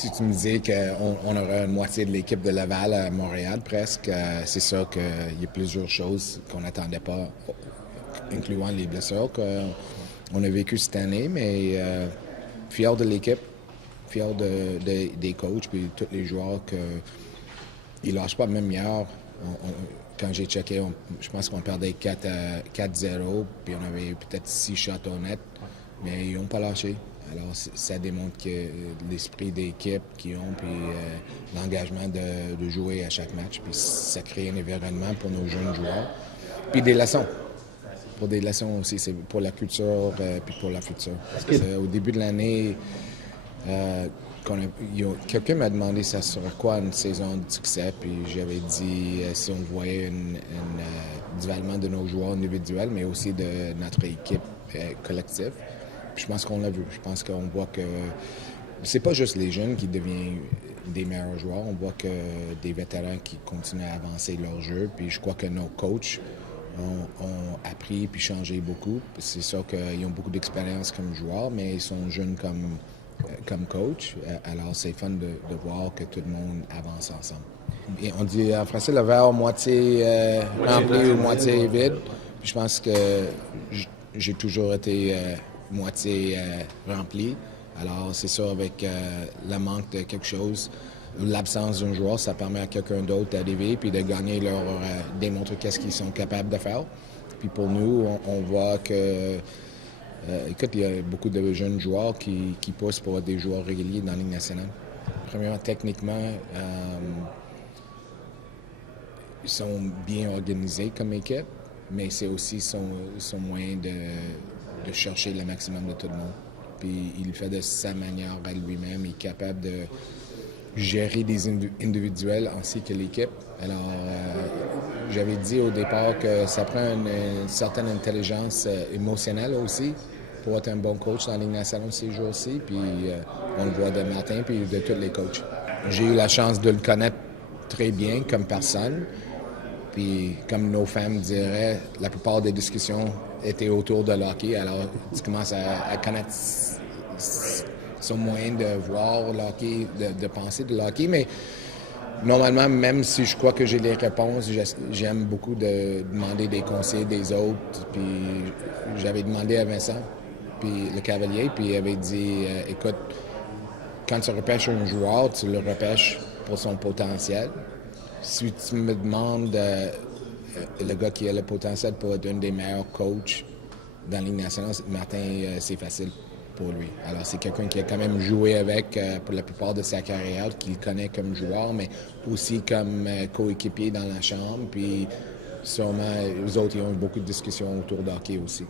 Si tu me disais qu'on aurait une moitié de l'équipe de Laval à Montréal presque, c'est sûr qu'il y a plusieurs choses qu'on n'attendait pas, incluant les blessures qu'on a vécues cette année, mais fier de l'équipe, fier des coachs et tous les joueurs qu'ils ne lâchent pas. Même hier, quand j'ai checké, je pense qu'on perdait 4-0, puis on avait peut-être 6 shots au net, mais ils n'ont pas lâché. Alors, ça démontre que l'esprit d'équipe qu'ils ont, puis l'engagement de jouer à chaque match, puis ça crée un environnement pour nos jeunes joueurs. Puis des leçons. Pour des leçons aussi, c'est pour la culture, puis pour la future. Au début de l'année, quelqu'un m'a demandé ça serait quoi une saison de succès, puis j'avais dit si on voyait un développement de nos joueurs individuels, mais aussi de notre équipe collective. Puis je pense qu'on l'a vu. Je pense qu'on voit que c'est pas juste les jeunes qui deviennent des meilleurs joueurs. On voit que des vétérans qui continuent à avancer leur jeu. Puis je crois que nos coachs ont appris puis changé beaucoup. C'est sûr qu'ils ont beaucoup d'expérience comme joueurs, mais ils sont jeunes comme coach. Alors c'est fun de voir que tout le monde avance ensemble. Et on dit en français le verre moitié rempli ou moitié vide. Puis je pense que j'ai toujours été moitié rempli. Alors, c'est sûr, avec le manque de quelque chose, l'absence d'un joueur, ça permet à quelqu'un d'autre d'arriver puis de gagner démontrer qu'est-ce qu'ils sont capables de faire. Puis pour nous, on voit que, écoute, il y a beaucoup de jeunes joueurs qui poussent pour être des joueurs réguliers dans la Ligue nationale. Premièrement, techniquement, ils sont bien organisés comme équipe, mais c'est aussi son moyen de chercher le maximum de tout le monde. Puis il le fait de sa manière à lui-même. Il est capable de gérer des individuels ainsi que l'équipe. Alors, j'avais dit au départ que ça prend une certaine intelligence émotionnelle aussi pour être un bon coach dans la Ligue nationale ces jours-ci. Puis on le voit de matin puis de tous les coachs. J'ai eu la chance de le connaître très bien comme personne. Puis, comme nos femmes diraient, la plupart des discussions étaient autour de l'hockey. Alors, tu commences à connaître son moyen de voir l'hockey, de penser de l'hockey. Mais normalement, même si je crois que j'ai les réponses, j'aime beaucoup de demander des conseils des autres. Puis, j'avais demandé à Vincent, puis le Cavalier, puis il avait dit écoute, quand tu repêches un joueur, tu le repêches pour son potentiel. Si tu me demandes le gars qui a le potentiel pour être un des meilleurs coachs dans la Ligue nationale, Martin, c'est facile pour lui. Alors, c'est quelqu'un qui a quand même joué avec pour la plupart de sa carrière, qu'il connaît comme joueur, mais aussi comme coéquipier dans la chambre. Puis, sûrement, les autres, ils ont eu beaucoup de discussions autour de hockey aussi.